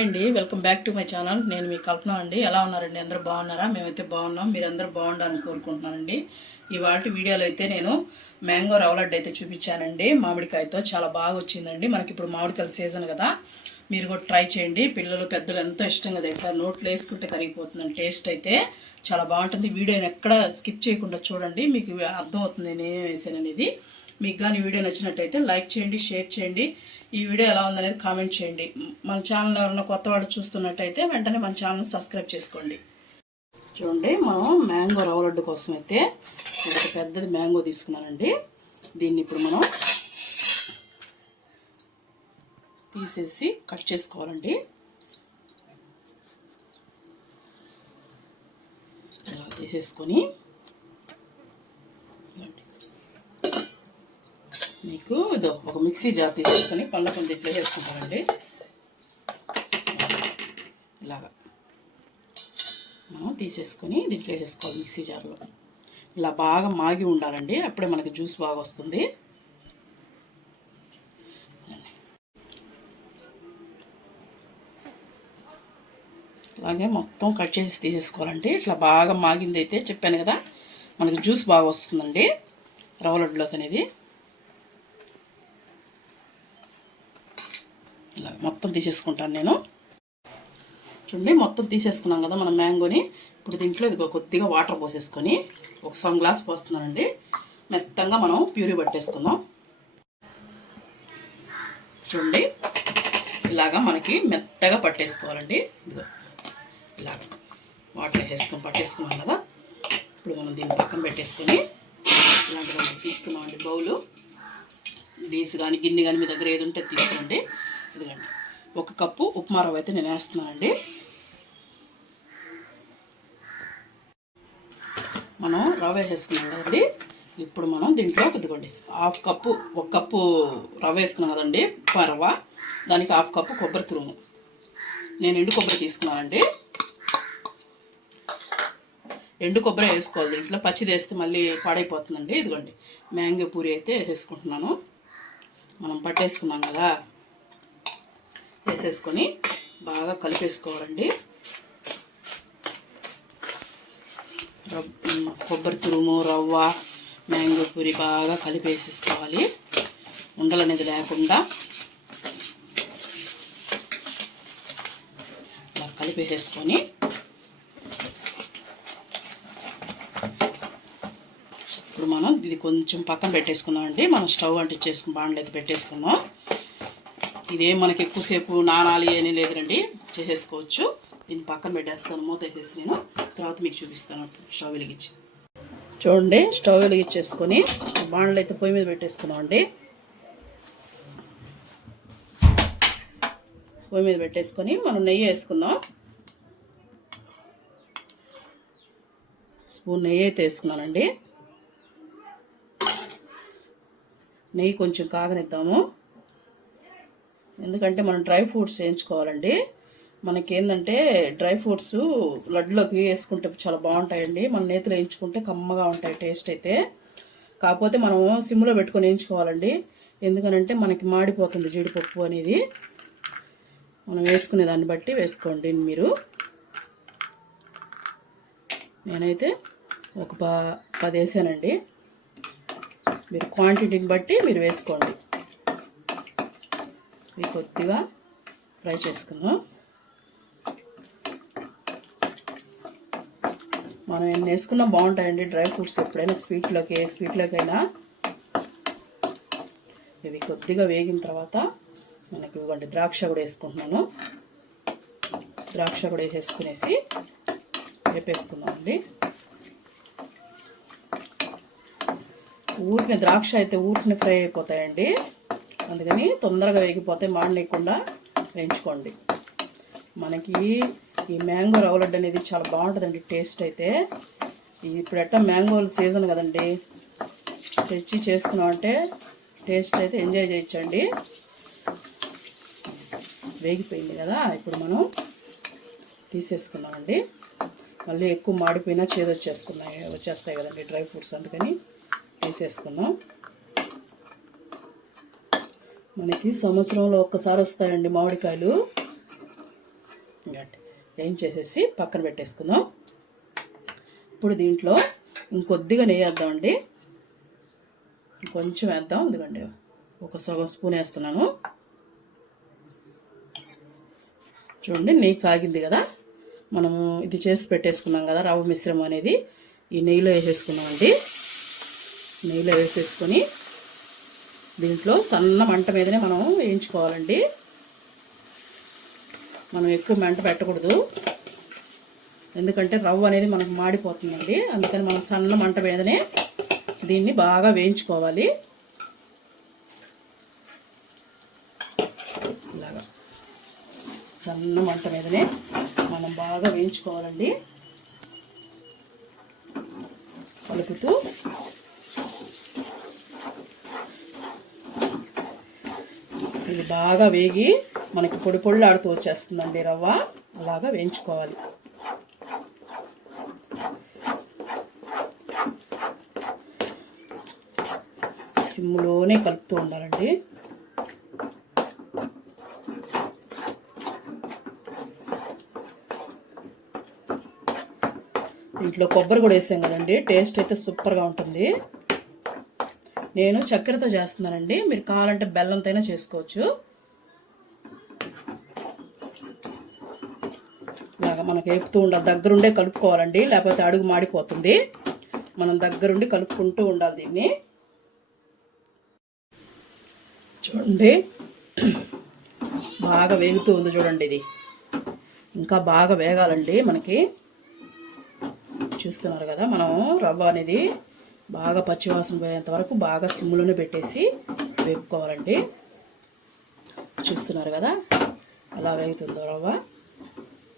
Hi అండి welcome back to my channel. నేను మీ కల్పన అండి. ఎలా ఉన్నారండి? అందరూ బాగున్నారా? మేమైతే బాగున్నాం. మీరు అందరూ బాగుండాలని కోరుకుంటున్నానండి. ఇవాళ వీడియోలో అయితే నేను మ్యాంగో రవలడ్డు అయితే చూపించానండి. మామిడికాయతో చాలా బాగా వచ్చిందండి. మనకి ఇప్పుడు మామిడికాయల సీజన్ కదా. మీరు కూడా ట్రై చేయండి. పిల్లలు పెద్దలు ఎంతో ఇష్టంగా తింటారు. నోట్లు వేసుకుంటే కరిగిపోతుందండి టేస్ట్ అయితే చాలా బాగుంటుంది. వీడియోని ఎక్కడ స్కిప్ చేయకుండా చూడండి. మీకు అర్థమవుతుంది నేను ఏం వేసాను అనేది మీకు కానీ వీడియో నచ్చినట్టయితే లైక్ చేయండి షేర్ చేయండి. ఈ వీడియో ఎలా ఉందనేది కామెంట్ చేయండి. మన ఛానల్ ఎవరైనా కొత్త వాళ్ళు చూస్తున్నట్టయితే వెంటనే మన ఛానల్ సబ్స్క్రైబ్ చేసుకోండి. చూడండి మనం మ్యాంగో రవ్వ లడ్డు కోసం అయితే ఒక పెద్దది మ్యాంగో తీసుకున్నానండి. దీన్ని ఇప్పుడు మనం తీసేసి కట్ చేసుకోవాలండి. తీసేసుకొని మీకు ఇదో ఒక మిక్సీ జార్ తీసుకొని పళ్ళ కొంచెం ఇట్లా వేసుకుంటారండి ఇలాగా. మనం తీసేసుకొని దీంట్లో వేసుకోవాలి మిక్సీ జార్లో. ఇలా బాగా మాగి ఉండాలండి. అప్పుడే మనకి జ్యూస్ బాగా వస్తుంది. అలాగే మొత్తం కట్ చేసి తీసేసుకోవాలండి. ఇట్లా బాగా మాగింది అయితే చెప్పాను కదా మనకి జ్యూస్ బాగా వస్తుందండి. రవ్వ లడ్డులోకి అనేది ఇలా మొత్తం తీసేసుకుంటాను నేను. చూడండి మొత్తం తీసేసుకున్నాం కదా మనం మ్యాంగోని. ఇప్పుడు దీంట్లో ఇదిగో కొద్దిగా వాటర్ పోసేసుకొని ఒక సమ్ గ్లాస్ పోస్తున్నానండి. మెత్తంగా మనం ప్యూరీ పట్టేసుకుందాం. చూడండి ఇలాగా మనకి మెత్తగా పట్టేసుకోవాలండి. ఇదిగో ఇలాగ వాటర్ వేసుకొని పట్టేసుకున్నాం కదా. ఇప్పుడు మనం దీన్ని పక్కన పెట్టేసుకొని ఇలాంటి మనం తీసుకున్నామండి బౌలు. డీస్ కానీ గిన్నె కానీ మీ దగ్గర ఏది ఉంటే తీసుకోండి. ఇదిగండి. ఒక కప్పు ఉప్మా రవ్వ అయితే నేను వేస్తున్నానండి మనం రవ్వ వేసుకున్నాం కదండి. ఇప్పుడు మనం దీంట్లో ఇదిగోండి హాఫ్ కప్పు ఒక కప్పు రవ్వ వేసుకున్నాం కదండి పరవ దానికి హాఫ్ కప్పు కొబ్బరి తురుము. నేను ఎండు కొబ్బరి తీసుకున్నానండి. ఎండు కొబ్బరి వేసుకోవాలి దీంట్లో. పచ్చిది వేస్తే మళ్ళీ పాడైపోతుందండి. ఇదిగోండి. మ్యాంగో పూరి అయితే వేసుకుంటున్నాను మనం పట్టేసుకున్నాం కదా. వేసేసుకొని బాగా కలిపేసుకోవాలండి. రవ్- కొబ్బరి తురుము రవ్వ మ్యాంగో పూరి బాగా కలిపేసేసుకోవాలి. ఉండలు అనేది లేకుండా ఇలా కలిపేసేసుకొని ఇప్పుడు మనం ఇది కొంచెం పక్కన పెట్టేసుకుందాం అండి మనం స్టవ్ అంటించేసుకుని బాండ్లు అయితే పెట్టేసుకుందాం. ఇదేం మనకి ఎక్కువసేపు నానాలి అని లేదండి చేసేసుకోవచ్చు. దీన్ని పక్కన పెట్టేస్తాను మూత వేసేసి నేను. తర్వాత మీకు చూపిస్తాను స్టవ్ వెలిగించి. చూడండి స్టవ్ వెలిగించేసుకొని బాండ్లు అయితే పొయ్యి మీద పెట్టేసుకున్నాం అండి పొయ్యి మీద పెట్టేసుకొని మనం నెయ్యి వేసుకుందాం. స్పూన్ నెయ్యి అయితే వేసుకున్నానండి. నెయ్యి కొంచెం కాగనిద్దాము. ఎందుకంటే మనం డ్రై ఫ్రూట్స్ వేయించుకోవాలండి. మనకేందంటే డ్రై ఫ్రూట్స్ లడ్డులోకి వేసుకుంటే చాలా బాగుంటాయండి. మన నేతిలో వేయించుకుంటే కమ్మగా ఉంటాయి టేస్ట్ అయితే. కాకపోతే మనం సిమ్లో పెట్టుకొని వేయించుకోవాలండి. ఎందుకనంటే మనకి మాడిపోతుంది జీడిపప్పు అనేది. మనం వేసుకునే దాన్ని బట్టి వేసుకోండి మీరు. నేనైతే ఒక ప పది వేసానండి మీరు క్వాంటిటీని బట్టి మీరు వేసుకోండి. ఇవి కొద్దిగా ఫ్రై చేసుకుందాం. మనం ఎన్ని వేసుకున్నా బాగుంటాయండి. డ్రై ఫ్రూట్స్ ఎప్పుడైనా స్వీట్లోకి ఏ స్వీట్లోకైనా. ఇవి కొద్దిగా వేగిన తర్వాత మనకి ఇవ్వండి ద్రాక్ష కూడా వేసుకుంటున్నాను. ద్రాక్ష కూడా వేసేసుకునేసి వేపేసుకుందామండి. ఊరిని ద్రాక్ష అయితే ఊరిని ఫ్రై అయిపోతాయండి. అందుకని తొందరగా వేగిపోతే మాడలేకుండా వేయించుకోండి. మనకి ఈ మ్యాంగో రవ్వలడ్డు అనేది చాలా బాగుంటుందండి టేస్ట్ అయితే. ఇది ఇప్పుడు మ్యాంగో సీజన్ కదండి. తెచ్చి చేసుకున్నామంటే టేస్ట్ అయితే ఎంజాయ్ చేయొచ్చండి. వేగిపోయింది కదా ఇప్పుడు మనం తీసేసుకున్నామండి మళ్ళీ ఎక్కువ మాడిపోయినా చేదు వచ్చేస్తున్నాయి వచ్చేస్తాయి కదండి డ్రై ఫ్రూట్స్ అందుకని తీసేసుకున్నాం మనకి సంవత్సరంలో ఒక్కసారి వస్తాయండి మామిడికాయలు. వేయించేసేసి పక్కన పెట్టేసుకుందాం. ఇప్పుడు దీంట్లో ఇంకొద్దిగా నెయ్యి వేద్దామండి. కొంచెం వేద్దాం. ఎందుకండి ఒక సగం స్పూన్ వేస్తున్నాను. చూడండి నెయ్యి కాగింది కదా. మనము ఇది చేసి పెట్టేసుకున్నాం కదా రవ్వ మిశ్రమం అనేది. ఈ నెయ్యిలో వేసేసుకున్నామండి నెయ్యిలో వేసేసుకొని దీంట్లో సన్న మంట మీదనే మనం వేయించుకోవాలండి. మనం ఎక్కువ మంట పెట్టకూడదు. ఎందుకంటే రవ్వ అనేది మనకు మాడిపోతుందండి. అందుకని మనం సన్న మంట మీదనే దీన్ని బాగా వేయించుకోవాలి. ఇలాగా సన్న మంట మీదనే మనం బాగా వేయించుకోవాలండి. కలుపుతూ ఇది బాగా వేగి మనకి పొడి పొళ్ళాడుతూ వచ్చేస్తుందండి రవ్వ. అలాగా వేయించుకోవాలి. సిమ్లోనే కలుపుతూ ఉండాలండి. ఇంట్లో కొబ్బరి కూడా వేసాం కదండి. టేస్ట్ అయితే సూపర్గా ఉంటుంది. నేను చక్కెరతో చేస్తున్నానండి. మీరు కావాలంటే బెల్లంతైనా చేసుకోవచ్చు. ఇలాగా మనకు వేపుతూ ఉండాలి దగ్గరుండే కలుపుకోవాలండి. లేకపోతే అడుగు మాడిపోతుంది. మనం దగ్గరుండి కలుపుకుంటూ ఉండాలి దీన్ని. చూడండి. బాగా వేగుతూ ఉంది చూడండి ఇది. ఇంకా బాగా వేగాలండి మనకి. చూస్తున్నారు కదా మనం రవ్వ అనేది. బాగా పచ్చివాసన పోయేంత వరకు బాగా సిమ్లోనే పెట్టేసి వేపుకోవాలండి. చూస్తున్నారు కదా? అలా వేగుతుందో రవ్వ?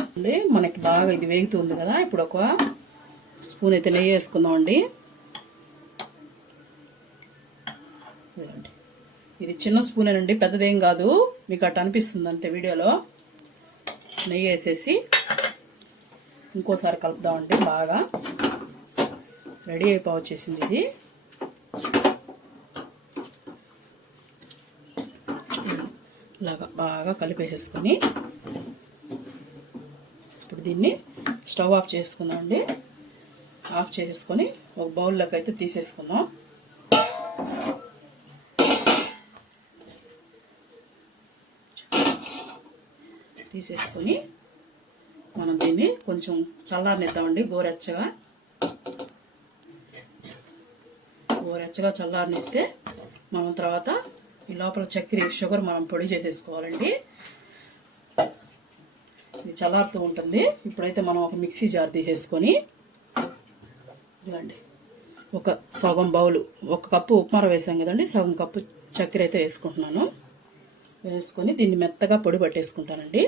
అండి మనకి బాగా ఇది వేగుతుంది కదా? ఇప్పుడు ఒక స్పూన్ అయితే నెయ్యి వేసుకుందామండి. అండి ఇది చిన్న స్పూనేనండి పెద్దదేం కాదు. మీకు అట్ట అనిపిస్తుంది అంతే వీడియోలో. నెయ్యి వేసేసి ఇంకోసారి కలుపుదామండి బాగా. రెడీ అయిపో వచ్చేసింది ఇది. ఇలాగా బాగా కలిపేసేసుకొని ఇప్పుడు దీన్ని స్టవ్ ఆఫ్ చేసుకుందాం అండి. ఆఫ్ చేసుకొని ఒక బౌల్లోకి అయితే తీసేసుకుందాం. తీసేసుకొని మనం దీన్ని కొంచెం చల్లారనిద్దామండి గోరెచ్చగా. గోరెచ్చగా చల్లారనిస్తే మనం తర్వాత ఈ లోపల చక్కెర షుగర్ మనం పొడి చేసేసుకోవాలండి. ఇది చల్లారుతూ ఉంటుంది. ఇప్పుడైతే మనం ఒక మిక్సీ జార్ తీసేసుకొని ఇదండి ఒక సగం బౌలు ఒక కప్పు ఉప్మా వేసాం కదండి సగం కప్పు చక్కెర అయితే వేసుకుంటున్నాను. వేసుకొని దీన్ని మెత్తగా పొడి పట్టేసుకుంటానండి.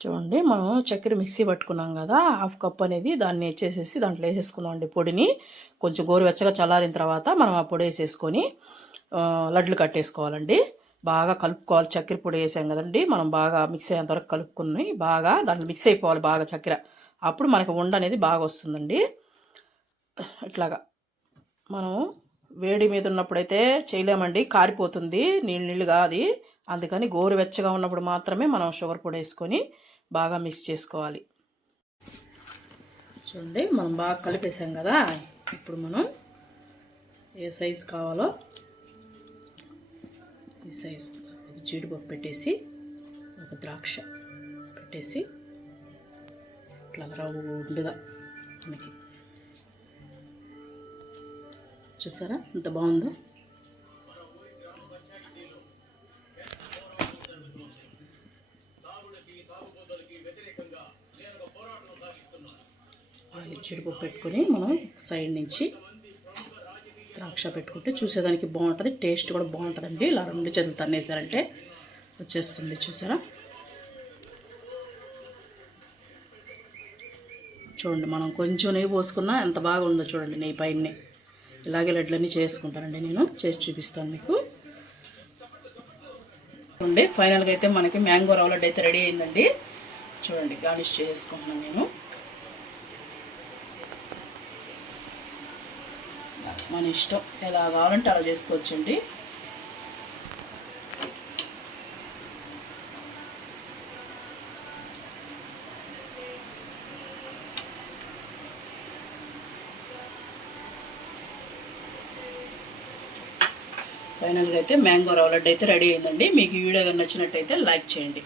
చూడండి మనం చక్కెర మిక్సీ పట్టుకున్నాం కదా హాఫ్ కప్ అనేది దాన్ని వేసేసి దాంట్లో వేసేసుకున్నాం అండి పొడిని. కొంచెం గోరువెచ్చగా చల్లారిన తర్వాత మనం ఆ పొడి వేసేసుకొని లడ్లు కట్టేసుకోవాలండి. బాగా కలుపుకోవాలి. చక్కెర పొడి వేసాం కదండి మనం బాగా మిక్స్ అయ్యేంతవరకు కలుపుకుని బాగా దాంట్లో మిక్స్ అయిపోవాలి బాగా చక్కెర. అప్పుడు మనకి ఉండ అనేది బాగా వస్తుందండి. ఇట్లాగా. మనం వేడి మీద ఉన్నప్పుడైతే చేయలేమండి కారిపోతుంది నీళ్ళు నీళ్ళుగా అది. అందుకని గోరువెచ్చగా ఉన్నప్పుడు మాత్రమే మనం షుగర్ పొడి వేసుకొని బాగా మిక్స్ చేసుకోవాలి. చూడండి మనం బాగా కలిపేసాం కదా. ఇప్పుడు మనం ఏ సైజు కావాలో ఈ సైజు ఒక జీడిపప్పు పెట్టేసి ఒక ద్రాక్ష పెట్టేసి ఇట్లా రౌండ్గా మనకి. చూసారా? ఎంత బాగుందో? పెట్టుకొని మనం సైడ్ నుంచి ద్రాక్ష పెట్టుకుంటే చూసేదానికి బాగుంటుంది టేస్ట్ కూడా బాగుంటుందండి. ఇలా రెండు చేతులు తన్నేసారంటే వచ్చేస్తుంది చూసారా? చూడండి మనం కొంచెం నెయ్యి పోసుకున్నా ఎంత బాగుందో చూడండి నెయ్యి పైన. ఇలాగే లడ్లన్నీ చేసుకుంటానండి నేను చేసి చూపిస్తాను మీకు. చూడండి ఫైనల్గా అయితే మనకి మ్యాంగో రవ్వ లడ్డు అయితే రెడీ అయిందండి. చూడండి గార్నిష్ చేసుకుంటున్నాను నేను. మన ఇష్టం. ఎలా కావాలంటే అలా చేసుకోవచ్చండి. ఫైనల్గా అయితే మ్యాంగో రవ్వ అయితే రెడీ అయిందండి. మీకు ఈ వీడియో నచ్చినట్టయితే లైక్ చేయండి.